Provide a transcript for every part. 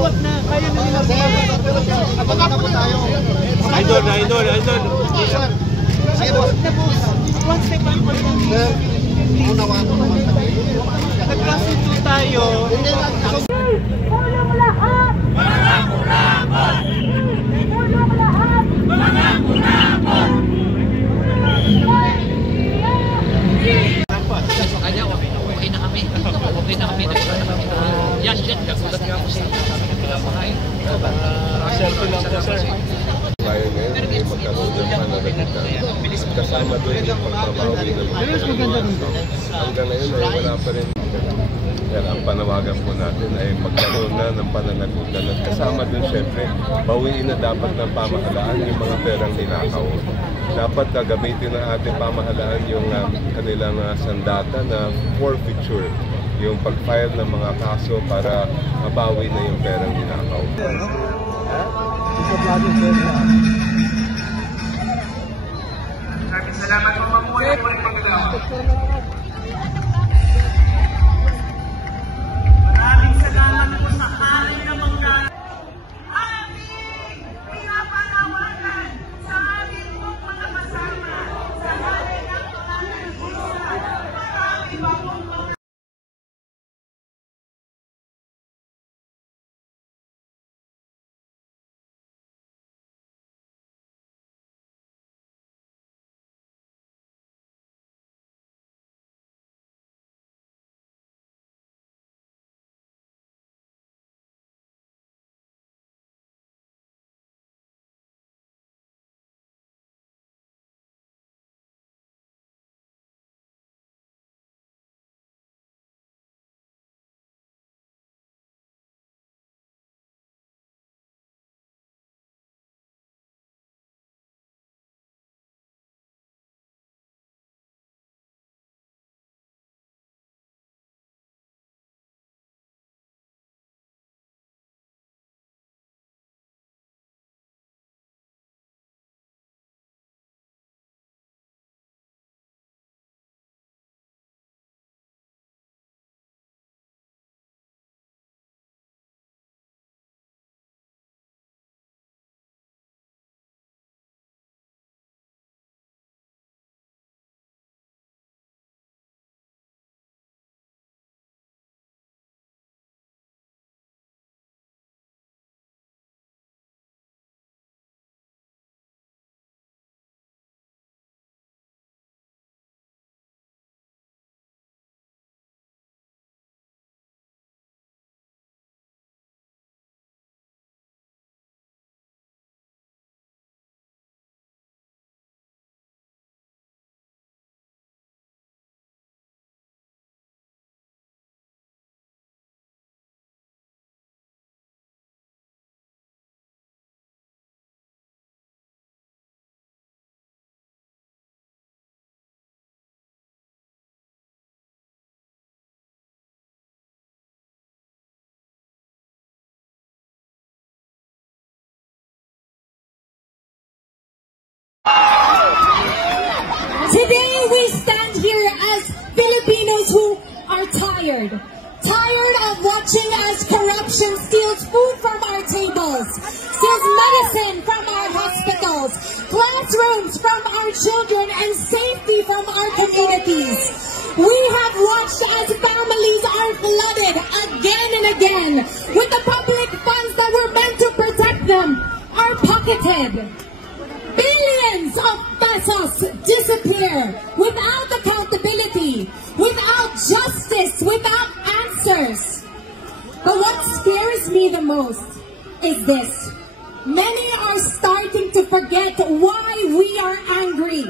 maluwag na. Kaya na nila tayo. Idol. One step backward lang. Nagkasundo tayo. Tulong lahat! Mga kurakot! Tulong lahat! Mga kurakot! Kanya, okay na kami. Okay na kami. Yes, kagulat nga ako sa pinapakain. Selfie lang po, sir. Tayo ngayon ay magkaroon ng pananagutan at kasama doon yung pagbabawi ng mga hanggang ngayon ay wala pa rin. Kaya ang panawagan po natin ay magkaroon na ng pananagutan at kasama doon syempre bawiin na dapat ng pamahalaan yung mga perang ninakaw. Dapat gagamitin ng ating pamahalaan yung kanilang sandata na forfeiture, yung pag-file ng mga kaso para mabawi na yung perang ninakaw. Salamat po, Mamuhay po rin pagkagawa. Maraming salamat po sa hari ng mga aming pinapanawagan sa aming mga kasama sa hari ng mga nagsusulat. Maraming mga Today we stand here as Filipinos who are tired of watching as corruption steals food from our tables, steals medicine from our hospitals, classrooms from our children, and safety from our communities. We have watched as families are flooded again and again with the public funds that were meant to protect them are pocketed. Billions of pesos disappear without accountability, without justice, without answers. But what scares me the most is this. Many are starting to forget why we are angry.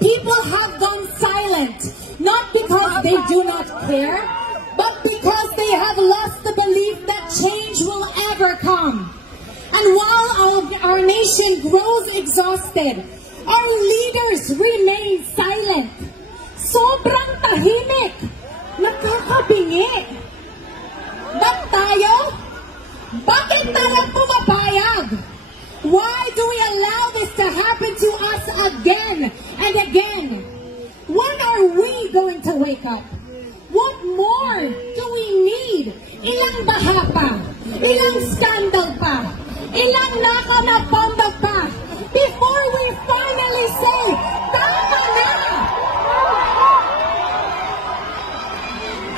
People have gone silent, not because they do not care, but because they have lost the belief that change will ever come. And while our nation grows exhausted, our leaders remain silent. Sobrang tahimik. Nakakabingi. Ba't tayo? Bakit tayo pumapayag? Why do we allow this to happen to us again and again? When are we going to wake up? What more do we need? Ilang baha pa? Ilang scandal pa? Ilang nakaw na bomba pa? Before we finally say, tama na!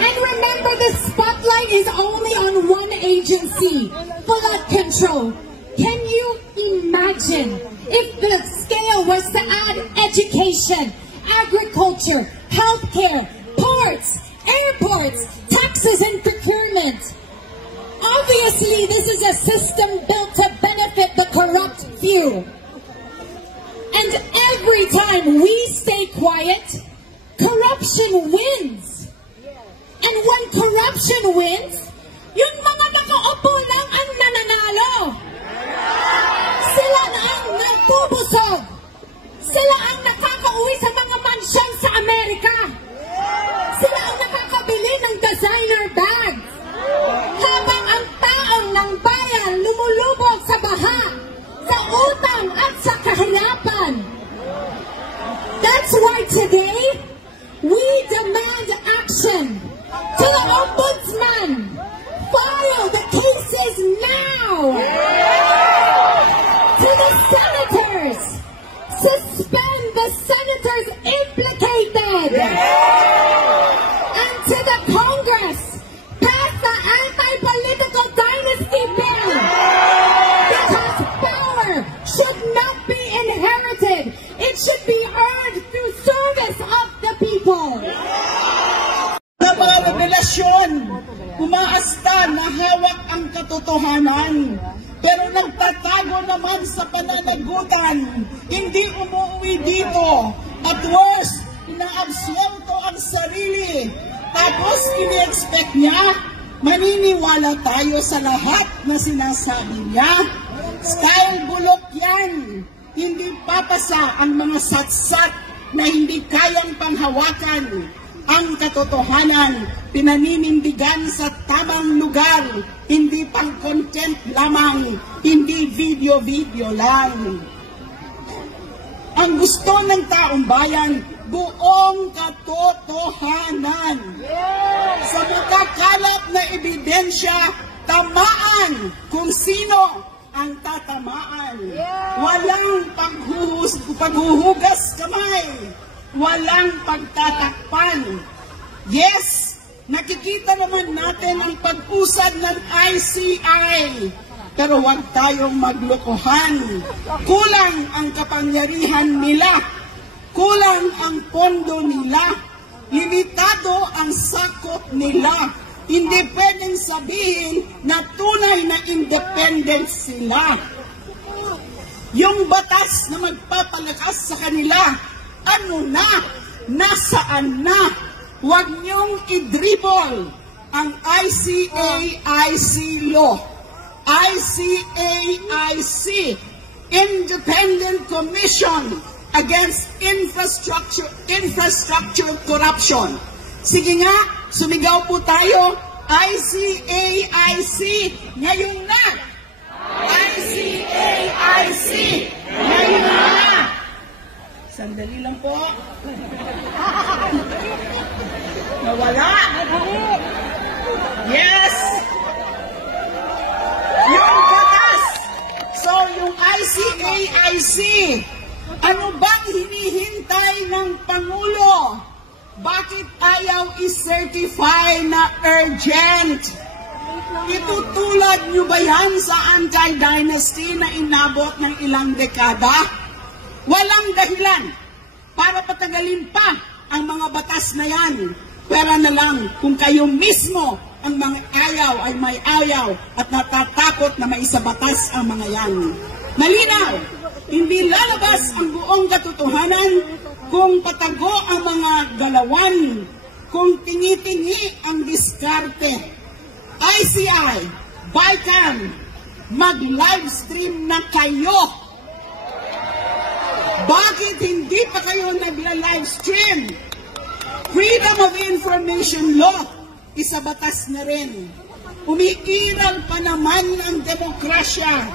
And remember, the spotlight is only on one agency, flood control. Can you imagine if the scale was to add education, agriculture, healthcare, ports, airports, taxes and procurement? Obviously, this is a system built to benefit the corrupt few. And every time we stay quiet, corruption wins. And when corruption wins, yung mga nakaupo lang ang nananalo. Sila na ang nagpupusog. Sila ang nakakauwi sa mga mansyon sa Amerika. Sila ang nakakabili ng designer bags. Habang ang taong ng bayan lumulubog sa baha, sa utang at sa kahirapan. That's why today, we demand action. To the Ombudsman, file the cases now. To the senators, suspend the senators implicated. And to the Congress, pass the anti-political dynasty bill. Because power should not be inherited. It should be earned through service of the people. Na mga revelasyon, umaasta na hawak ang katotohanan. Pero nagtatago naman sa pananagutan, hindi umuwi dito. At worse, inaabsuelto ang sarili. Tapos ini-expect niya, maniniwala tayo sa lahat na sinasabi niya. Style bulok yan. Hindi papasa ang mga satsat na hindi kayang panghawakan. Ang katotohanan, pinaninindigan sa tamang lugar, hindi pang content lamang, hindi video-video lang. Ang gusto ng taong bayan, buong katotohanan. Sa makakalap na ebidensya, tamaan kung sino ang tatamaan. Walang paghuhugas kamay. Walang pagtatakpan. Yes, nakikita naman natin ang pag-usad ng ICI. Pero huwag tayong maglokohan. Kulang ang kapangyarihan nila. Kulang ang pondo nila. Limitado ang sakop nila. Hindi pwedeng sabihin na tunay na independent sila. Yung batas na magpapalakas sa kanila, ano na? Nasaan na? Huwag niyong i-dribble ang ICAIC law. ICAIC, Independent Commission Against Infrastructure Corruption. Sige nga, sumigaw po tayo. ICAIC, ngayon na! ICAIC, ngayon na! Sandali lang po. Nawala. Yes. Yung batas. So, yung ICAIC, ano bang hinihintay ng Pangulo? Bakit ayaw i-certify na urgent? Itutulad nyo ba yan sa anti-dynasty na inabot ng ilang dekada? Walang dahilan para patagalin pa ang mga batas na yan. Pwera na lang kung kayo mismo ang mga ayaw ay may ayaw at natatakot na maisabatas ang mga yan. Malinaw, hindi lalabas ang buong katotohanan kung patago ang mga galawan, kung tingi-tingi ang diskarte. ICI, Balkan, mag-livestream na kayo. Bakit hindi pa kayo nagla-livestream? Freedom of Information Law, isa batas na rin. Umiiral pa naman ang demokrasya,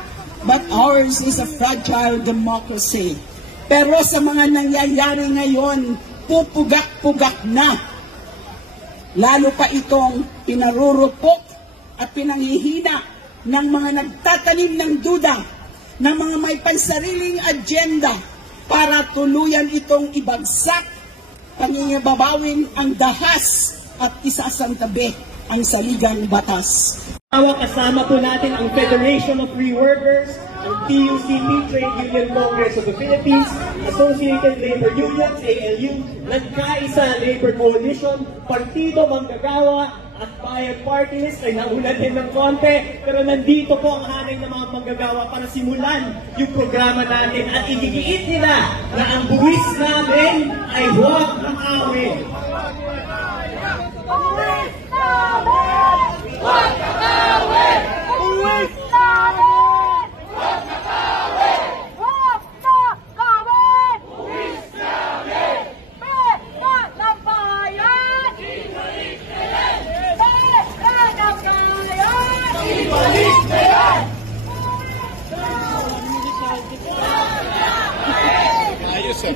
but ours is a fragile democracy. Pero sa mga nangyayari ngayon, pupugak-pugak na. Lalo pa itong pinarurupok at pinanghihina ng mga nagtatanim ng duda, ng mga may pansariling agenda para tuluyan itong ibagsak, pangingababawin ang dahas at isasantabi ang saligang batas. Kasama po natin ang Federation of Free Workers, ang TUCP, Trade Union Congress of the Philippines, Associated Labor Unions, ALU, Nagkaisa Labor Coalition, Partido Manggagawa, at Bayan Party List ay naulan din ng konti, pero nandito po ang hanay ng mga manggagawa para simulan yung programa natin at igigiit nila na ang buwis namin ay huwag nakawin. Ayos eh.